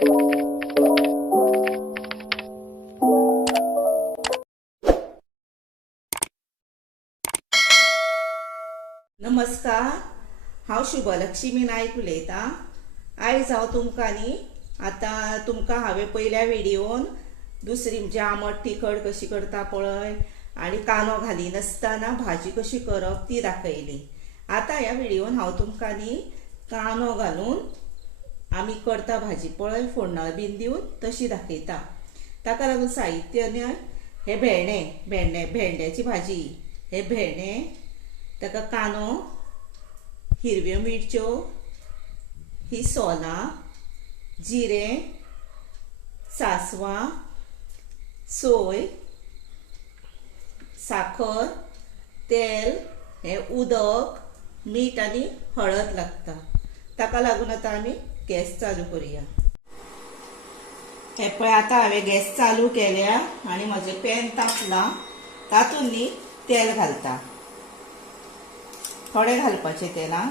नमस्कार, हांव शुभलक्ष्मी नायक उलयतां। आयज हांव तुमकां न्ही आतां तुमकां हांवें पयल्या व्हिडिओन दुसरी म्हणजे आमट तिखट कशी करता पळय आनी कांदो घालिनासतना भाजी कशी करप ती दाखयली। आतां ह्या व्हिडिओन हांव तुमकां न्ही कांदो घालून आमी करता भाजी पळय फोण्ण बीन दिवन तशी दाखयता। ताका लागून साहित्य न्ही हे भेंड्याची भाजी, हे भेंडे, ताका कांदो, हिरव्यो मिरच्यो, ही सोलां, जिरें, सासवां, सोय, साखर, तेल, हे उदक, मीठ आनी हळद लागता। ताका लागून आतां आमी गॅस चालू करूया। हे पळय आतां हांवें गॅस चालू केल्या आनी म्हजें पॅन तापलां। तातूंत न्ही तेल घालता, थोडे घालपाचे तेलां।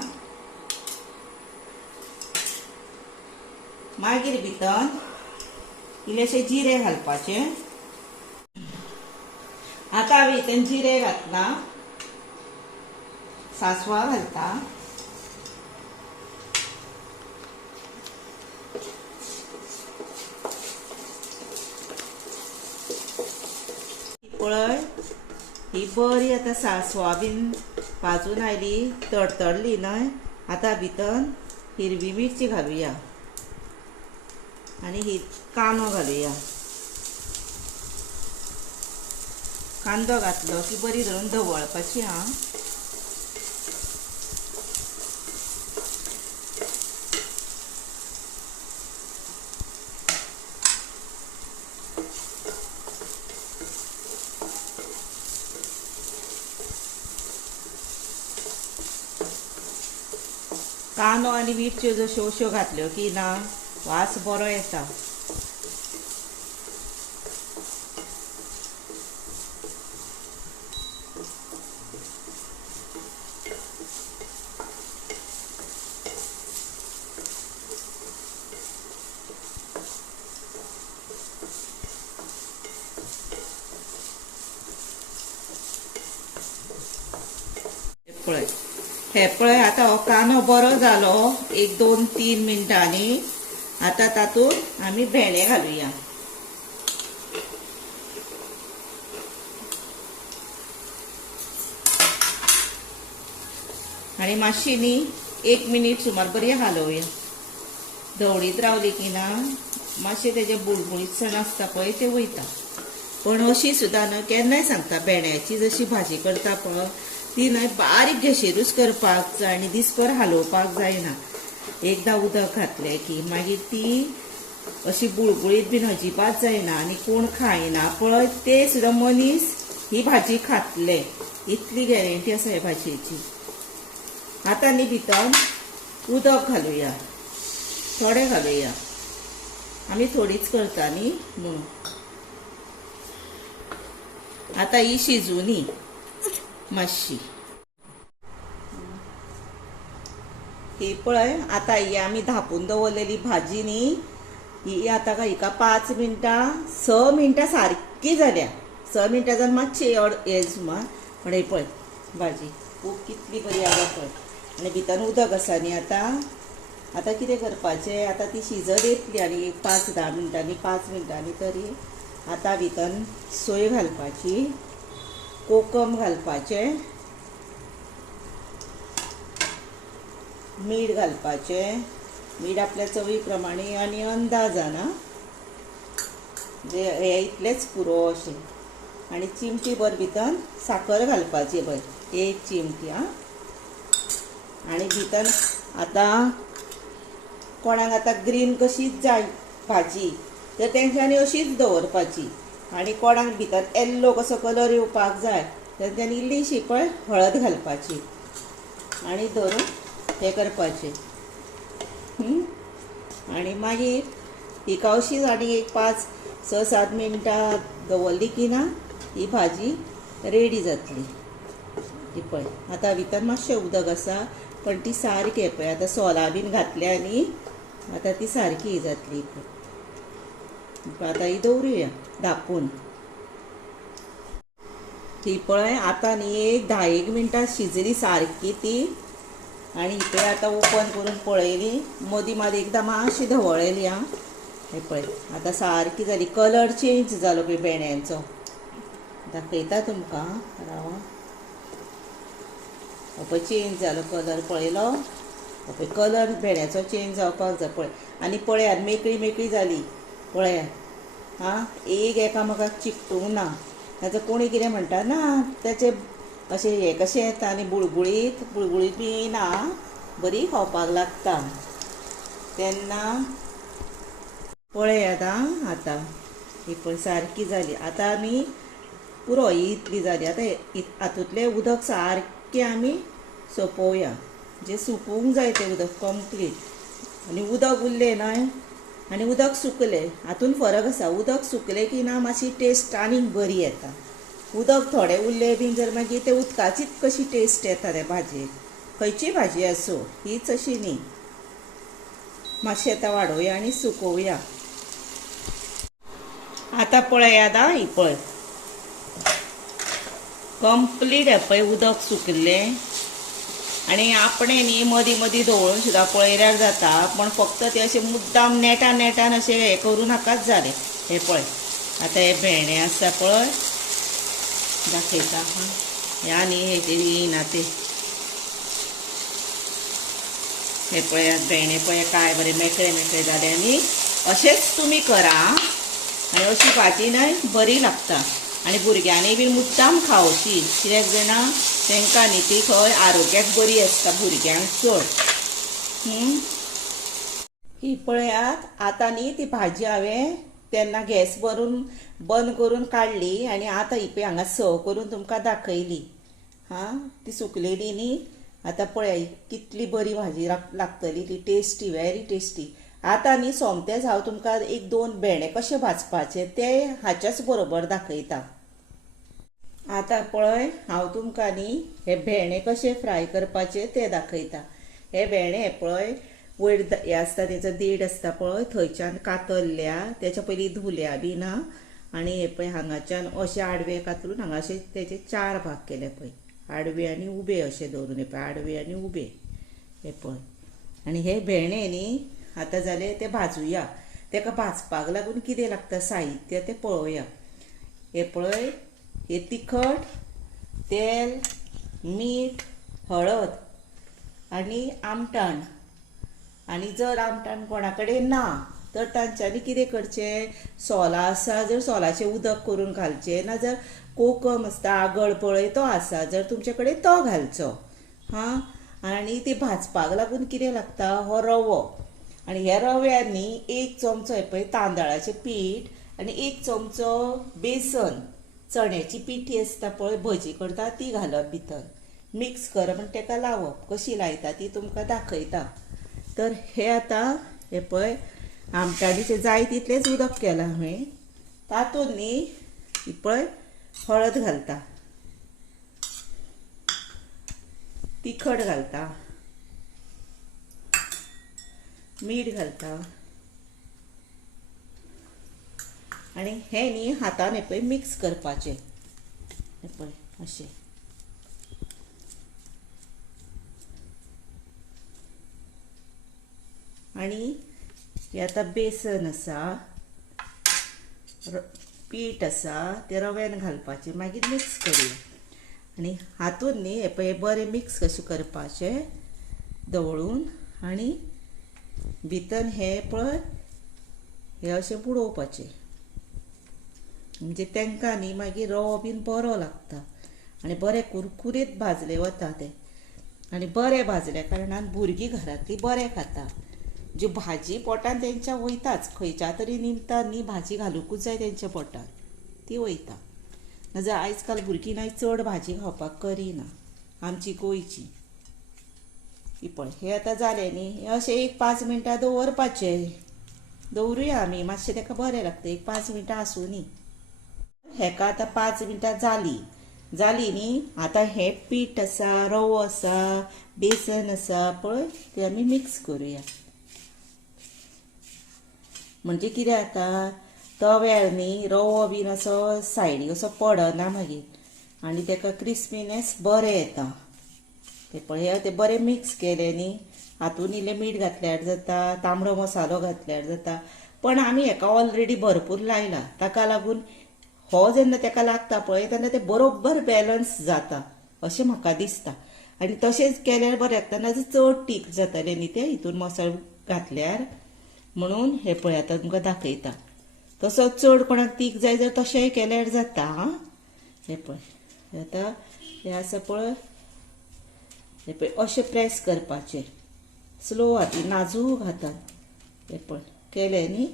मागीर भितर इल्लेशे जिरे घालपाचे। आतां हांवें हितून जिरे घातला, सासवां घालता, पळय ही बरी आतां सासवां बीन भाजून आयली, तडतडली न्हय। आतां भितर हिरवी मिरची घालुया आनी ही कांदो घालुया। कांदो घातलो की बरी धरून धवळपाची हा। कांदो आनी मिरच्यो जश्यो अश्यो घातल्यो की ना वास बरो येता। हे पळय आतां हो कांदो बरो जालो 1-2-3 मिनटांनी। आतां तातूंत आमी भेंडे घालुया। आनी मातशी न्ही 1 मिनीट सुमार बरी हालोवया। धवळीत रावली की ना मातशें तेजे बुळबुळीतसण आसता पळय ते वयता। पण अशी सुद्दां न्हय केन्नाय सांगता, भेंड्याची जशी भाजी करता पळय ती न्हय बारीक गॅशीरूच करपाक जाय आनी दिसभर हालोवपाक जायना। एकदां उदक घातलें की मागीर ती अशी बुळबुळीत बीन अजिबात जायना आनी कोण खायना पळय ते सुद्दां मनीस ही भाजी खातले, इतली गॅरंटी आसा ह्या भाजयेची। आतां न्ही भितर उदक घालुया, थोडें घालुया, आमी थोडीच करता न्ही म्हणून। आतां ही शिजूनी मातशी ही पळय आतां ही आमी धापून दवरलेली भाजी न्ही ही आतां हिका 5 मिनटां 6 मिनटां सारकी जाल्या। 6 मिनटां जावन मातशी हे सुमार, पण हे पळय भाजी खूब कितली बरी आसा पळय। आनी भितर उदक आसा न्ही आतां कितें करपाचें, आतां ती शिजत येतली आनी 5-10 मिनटांनी 5 मिनटांनी तरी। आतां भितर सोय घालपाची, कोकम घालपाचें, मीठ घालपाचें, मीठ आपल्या चवी प्रमाणे आनी अंदाजान जे हे इतलेच पुरो अशें। आनी चिमटी भर भितर साखर घालपाची पळय, 1 चिमटी हा। आनी भितर आतां कोणाक आतां ग्रीन कशीच जाय भाजी तर तेंच्यांनी अशीच दवरपाची। आनी कोणाक भितर येल्लो कसो कलर येवपाक जाय तर तेंच्यांनी इल्लीशी पळय हळद घालपाची आनी धरून हे करपाचें। आनी मागीर हिका अशीच आनी एक 5-6-7 मिनटां दवरली की ना ही भाजी रेडी जातली। ही पळय आतां भितर मातशें उदक आसा पण ती सारकी पळय आतां सोलां बीन घातल्या न्ही आतां ती सारकी जातली। आता ही दवरुया धापून. ती पळय आता न्ही एक 10-1 मिनटां शिजली सारकी ती. आणि इकडे आता ओपन करून पळयली, मदीं मात एकदां मातशी धवळयली आं. हे पळय आता सारकी जाली, कलर चेंज जालो पळय भेंड्यांचो. दाखयता तुमकां, रावा. हो पळय चेंज जालो कलर, पळयलो हो पळय कलर भेंड्याचो चेंज जावपाक जाय पळय. आनी पळयात मेकळी मेकळी जाली पळयात आं. एक एकामेकाक चिकटूंक ना. ताचो कोणी कितें म्हणटा ना, ताचे अशें हें कशें येता आनी बुळबुळीत बुळबुळीत बी ना, बरी खावपाक लागता. तेन्ना पळयात आं. आतां ही पळय सारकी जाली. आतां आमी पुरो ही इतली जाली. आतां हातूंतलें उदक सारकें आमी सोंपोवया. जें सुकूंक जाय तें उदक कंप्लीट. आनी उदक उरलें न्हय आनी उदक सुकलें, हातूंत फरक आसा. उदक सुकलें की ना मातशी टेस्ट आनीक बरी येता. उदक थोडें उरलें बीन जर मागीर ते उदकाचीच कशी टेस्ट येता त्या भाजयेक. खंयची भाजी आसूं, हीच अशी न्ही. मातशें आतां वाडोवया आनी सुकोवया. आतां पळयात आं. ही पळय कंप्लीट हें पळय उदक सुकलें. आनी आपणें न्ही मदीं मदीं धवळून सुद्दां पळयल्यार जाता, पण फक्त तें अशें मुद्दाम नेटान नेटान अशें हें करूं नाकाच जालें. हें पळय आतां हे भेंडे आसा पळय, दाखयता हां. ह्या न्ही हेजेर येयना ते. हे पळयात भेंडे पळय काय बरें मेकळे मेकळे जाले. आनी अशेंच तुमी करा आनी अशी भाजी न्हय बरी लागता. आनी भुरग्यांनी बी मुद्दाम खावची, कित्याक जाणा तांकां न्ही ती खंय आरोग्याक बरी आसता, भुरग्यांक चड. ही पळयात आतां न्ही ती भाजी हांवें तेन्ना गॅस बंद करून काडली. आनी आतां ही पळय हांगा सर्व करून तुमकां दाखयली हां. ती सुकलेली न्ही. आतां पळय कितली बरी भाजी लागतली ती, टेस्टी, व्हेरी टेस्टी. आतां न्ही सोमतेच हांव तुमकां 1-2 भेंडे कशे भाजपाचे ते हाच्याच बरोबर दाखयता. आतां पळय हांव तुमकां न्ही हे भेंडे कशे फ्राय करपाचे ते दाखयता. हे भेंडे पळय वयर हें आसता तेचो देड आसता पळय, थंयच्यान कातरल्या, तेच्या पयलीं धुल्या बी ना. आनी हे पळय हांगाच्यान अशे आडवे कातरून हांगा अशे तेचे 4 भाग केले पळय, आडवे आनी उबे अशे दवरून. हे पळय आडवे आनी उबे हे पळय. आनी हे भेंडे न्ही आतां जाले ते भाजुया. तेका भाजपाक लागून कितें लागता साहित्य तें पळोवया. हे पळय हे तिखट, तेल, मीठ, हळद आनी आमटाण. आनी जर आमटाण कोणा कडेन ना तर तांच्यांनी कितें करचें, सोलां आसा जर सोलाचें उदक करून घालचें, ना जर कोकम आसता आगळ पळय तो आसा जर तुमचे कडेन तो घालचो हां. आनी ती भाजपाक लागून कितें लागता, हो रवो. आनी ह्या रव्यार न्ही 1 चमचो हे पळय तांदळाचें पीठ आनी 1 चमचो बेसन, चण्याची पिठी आसता पळय भजी करता ती घालप भितर. मिक्स करप आनी तेका लावप. कशी लायता ती तुमकां दाखयता. तर हे आतां हे पळय आमटाणीचें जाय तितलेंच उदक केलां हांवें. तातूंत न्ही ही पळय हळद घालता, तिखट घालता, मीठ घालता. आनी हे न्ही हातान हे पळय मिक्स करपाचें. हे पळय अशें. आनी हे आतां बेसन आसा, पीठ आसा, ते रव्यान घालपाचें, मागीर मिक्स करुया. आनी हातूंत न्ही हे पळय बरें मिक्स कशें करपाचें दवळून. आनी भितर हे पळय हे अशें बुडोवपाचें. म्हणजे तांकां न्ही मागीर रवो बीन बरो लागता आनी बरें कुरकुरीत भाजले वता ते. आनी बरें भाजल्या कारणान भुरगीं घरांतलीं बरें खाता. ज्यो भाजी पोटान तेंच्या वयताच, खंयच्या तरी निमतान न्ही भाजी घालूंकूच जाय तेंच्या पोटान, ती वयता. नाजाल्यार आयज काल भुरगीं न्हय चड भाजी खावपाक करिना आमची गोंयची. ही पळय हे आतां जालें न्ही, हे अशें 1-5 मिनटां दवरपाचें. दवरुया आमी, मातशें तेका बरें लागता. 1-5 मिनटां आसूं न्ही. हेका आतां 5 मिनटां जाली न्ही. आतां हें पीठ आसा, रवो आसा, बेसन आसा पळय ते आमी मिक्स करुया. म्हणजे कितें जाता, तव्यार न्ही रवो बीन असो सायडीक असो पडना मागीर आनी ताका क्रिस्पीनेस बरें येता. ते पळय ते बरें मिक्स केले न्ही हातून इल्लें मीठ घातल्यार जाता, तांबडो मसालो घातल्यार जाता, पण आमी हेका ऑलरेडी भरपूर लायला ताका लागून हो जेन्ना ताका लागता पळय तेन्ना ते बरोबर बॅलन्स जाता अशें म्हाका दिसता. आनी तशेंच केल्यार बरें लागता, नाजाल्यार चड टीक जातलें न्ही तें हितून मसालो घातल्यार. म्हणून हे पळय आतां तुमकां दाखयता. तसोच चड कोणाक तीख जाय जाल्यार तशेंय केल्यार जाता. हे पळय आतां हें आसा पळय, हे पळय अशें प्रेस करपाचें स्लो हातीन नाजूक हातान. हे पळय केलें न्ही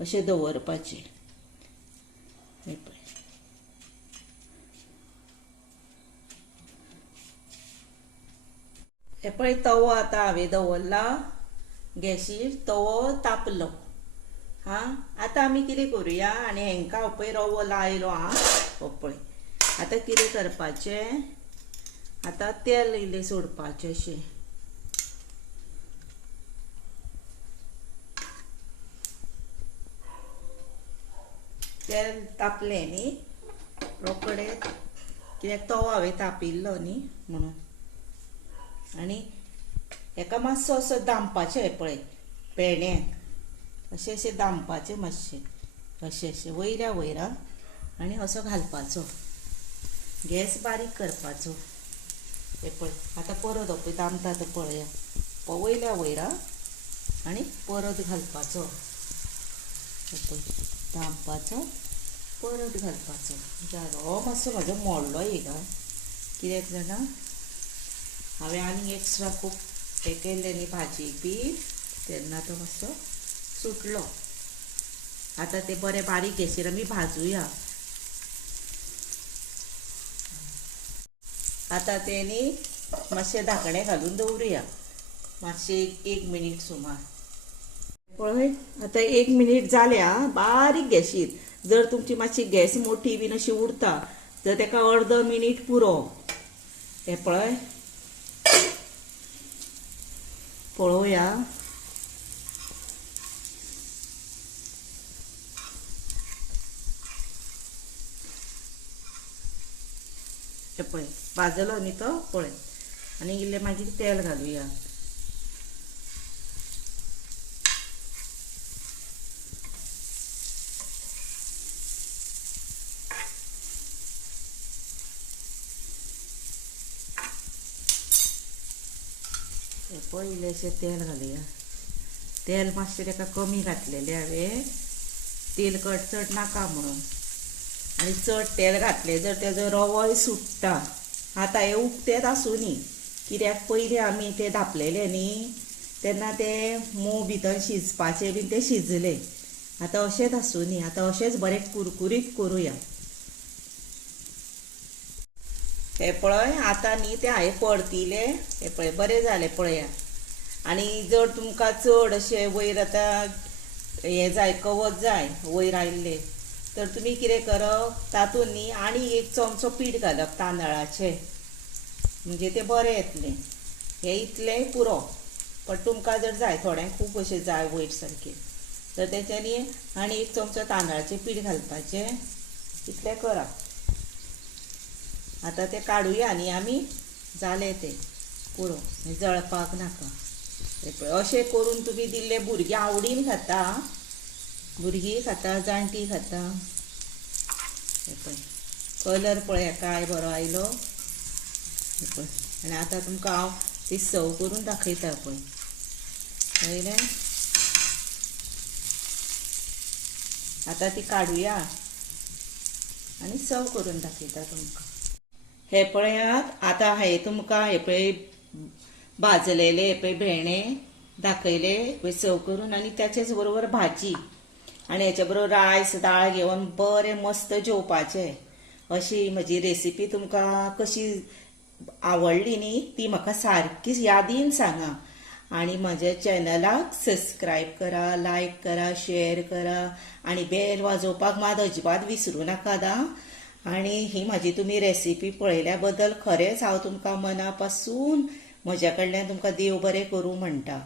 अशें दवरपाचें. हे पळय हे पळय तवो आतां हांवें दवरला गॅसीर, तवो तापलो. आतां आमी कितें करुया, आनी हांकां पळय रवो लायलो हो पळय. आतां कितें करपाचें, आतां तेल इल्लें सोडपाचें अशें. तेल तापलें न्ही रोखडें, कित्याक तवो हांवें तापिल्लो न्ही म्हणून. आनी हेका मातसो असो दामपाचें. हे पळय पेण्याक अशें अशें दामपाचें मातशें अशें अशें वयल्या वयर आनी असो घालपाचो. गॅस बारीक करपाचो. हे पळय आतां परत हो पळय दामता तो पळया, वयल्या वयर आनी परत घालपाचो. हे पळय दामपाचो परत घालपाचो. जालो हो मातसो म्हाजो मोडलो एक, कित्याक जाणा हांवें आनी एक्स्ट्रा खूब हें केल्लें न्ही भाजी बी, तेन्ना तो मातसो सुटलो. आतां ते बरें बारीक गॅसीर आमी भाजूया. आतां ते न्ही मातशें धाकणें घालून दवरुया मातशें 1 मिनीट सुमार. पळय आतां 1 मिनीट जाल्या बारीक गॅसीर. जर तुमची मातशी गॅस मोठी बीन अशी उरता तर ताका अर्द मिनीट पुरो. हे पळय पळोवया. हे पळय भाजलो न्ही तो पळय. आनी इल्लें मागीर तेल घालुया. हे पळय इल्लेशें तेल घालुया. तेल मातशें ताका कमी घातलेलें हांवें, तेलकट चड नाका म्हणून. आनी चड तेल घातलें जर तेजो रवोय सुट्टा. आतां हे उकतेच आसूं न्ही, कित्याक पयलीं आमी ते धापलेले न्ही तेन्ना ते मोव भितर शिजपाचे बीन ते शिजले. आतां अशेंच आसूं न्ही, आतां अशेंच बरें कुरकुरीत करुया. हे पळय आतां न्ही ते हांवें परतिले. हे पळय बरें जालें पळया. आनी जर तुमकां चड अशें वयर आतां हें जाय कवच जाय वयर आयिल्लें तर तुमी कितें करप, तातूंत न्ही आनी 1 चमचो पीठ घालप तांदळाचें, म्हणजे तें बरें येतलें. हें इतलेंय पुरो. पण तुमकां जर जाय थोड्यांक खूब अशें जाय वयर सारकें तर तेच्यांनी आनी 1 चमचो तांदळाचें पीठ घालपाचें. इतलें करात. आतां तें काडुया न्ही आमी. जालें तें पुरो, जळपाक नाका. हे पळय अशें करून तुमी दिल्लें भुरगीं आवडीन खाता. भुरगीं खाता, जाणटीं खाता. हे पळय कलर पळया काय बरो आयलो. हे पळय आनी आतां तुमकां हांव ती सर्व करून दाखयता पळय. कळ्ळें. आतां ती काडुया आनी सर्व करून दाखयता तुमकां. हे पळयात आतां हांवें तुमकां हे पळय भाजलेले हे पळय भेंडे दाखयले पळय सर्व करून, आनी त्याचेच बरोबर भाजी आनी हेच्या बरोबर रायस दाळ घेवन बरें मस्त जेवपाचें. अशी म्हजी रेसिपी तुमकां कशी आवडली न्ही ती म्हाका सारकीच यादीन सांगा. आनी म्हज्या चॅनलाक सबस्क्रायब करा, लायक करा, शेअर करा आनी बेल वाजोवपाक मात अजिबात विसरूं नाकात. आनी ही म्हाजी तुमी रेसिपी पळयल्या बद्दल खरेंच हांव तुमकां मना पासून म्हज्या कडल्यान तुमकां देव बरें करूं म्हणटा.